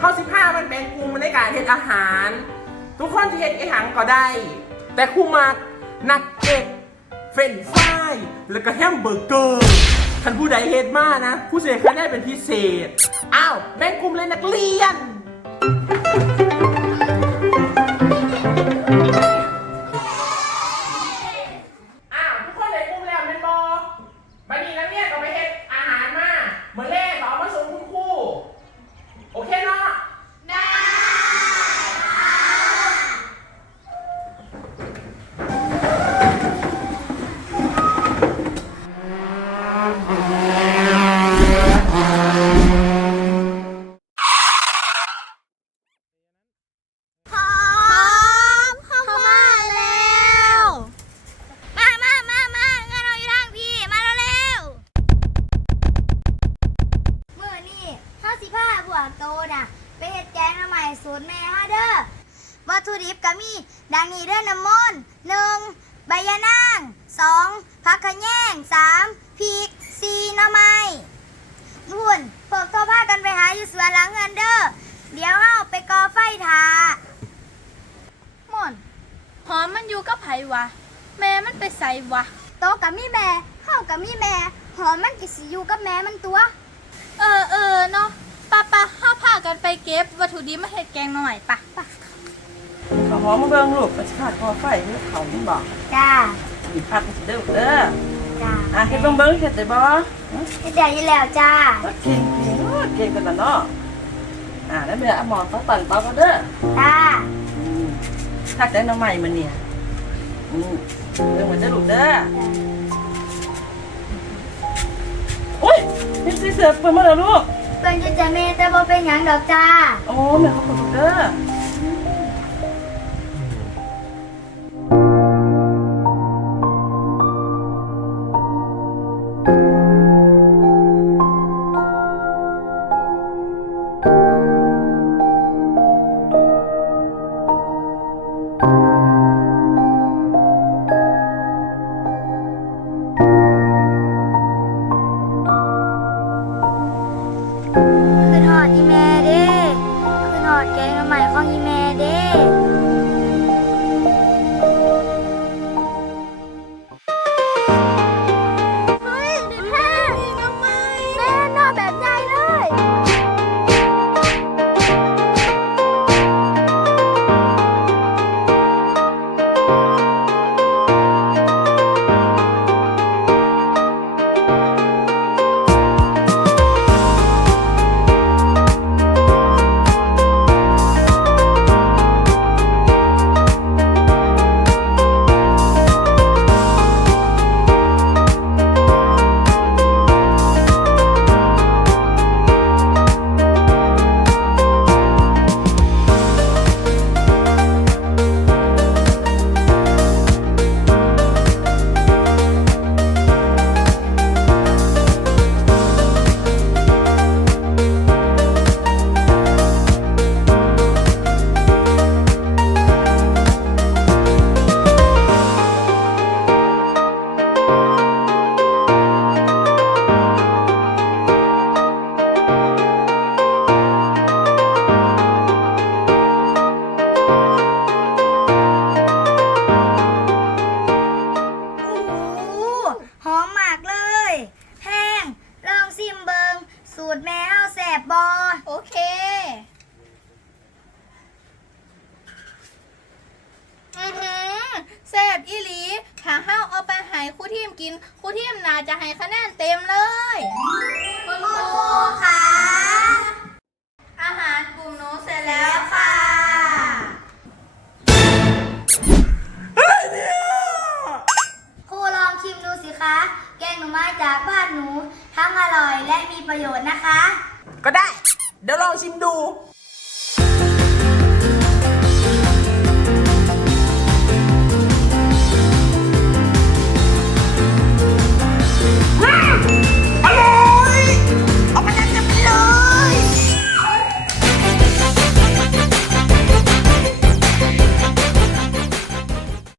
ข้าสิบห้ามันเป็นกลุ่มในการเฮ็ดอาหาร ทุกคนจะเห็นไอาหารก็ได้ แต่ครูมานักเก็ตเฟรนฟรายแล้วก็แฮมเบอร์เกอร์ท่านผู้ใดเฮ็ดมากนะผู้เสียคะแนนเป็นพิเศษ อ้าวแบ่งกลุ่มเลยนักเรียน โตน่ะไปเฮ็ดแกงมาใหม่สูตรแม่ฮะเด้อวัตถุดิบก็มี ดังนี้เด้อน้ำมนต์หนึ่งใบยะนางสองผักขะแยงสามพริกสี่หน่อไม้มุ่นพวกโตพากันไปหาอยู่สวนหลังเงินเด้อเดี๋ยวเฮาไปก่อไฟทาม่อนหอมมันอยู่กับไผวะ แม่มันไปใส่วะ โตกับมีแม่เฮากับมีแม่ หอมมันกิสิอยู่กับแม่มันตัว เออเออเนาะปะปะห้าพา กันไปเก็บวัตถุดิบมาเฮ็ดแกงหน่อยปะปะข้าวหอมมาเบิ่งลูกประชาติพอไฟเฮ็ดเขานี่บอกจ้าหยิบผักเด้อเด้อจ้าอะเฮ็ดเบิ่งเบิ่งเฮ็ดได้บ่เฮ็ดได้อยู่แล้วจ้าก็เก่งเก่งโอ้ยเก่งกันละเนาะอะแล้วแม่เอาหมอนเขาปั่นเปล่าก็เด้อจ้าอืมถ้าได้น้ำใหม่มันเนี่ยอืมเบิ่งมันจะลูกเด้อโอ้ยเฮ็ดสิเสือเปิดมาแล้วลูก เพิ่นจะจะแม่แต่บ่เป็นหยังดอกจ้า โอ้แม่ขอบคุณเด้อ อดแกงใหม่ของอีแม่เด้ นครูทีมกินครูทีมน่าจะให้คะแนนเต็มเลยคุณครูคะอาหารกลุ่มหนูเสร็จแล้วค่ะครูลองชิมดูสิคะ แกงหนูมาจากบ้านหนูทั้งอร่อยและมีประโยชน์นะคะ ก็ได้ เดี๋ยวลองชิมดู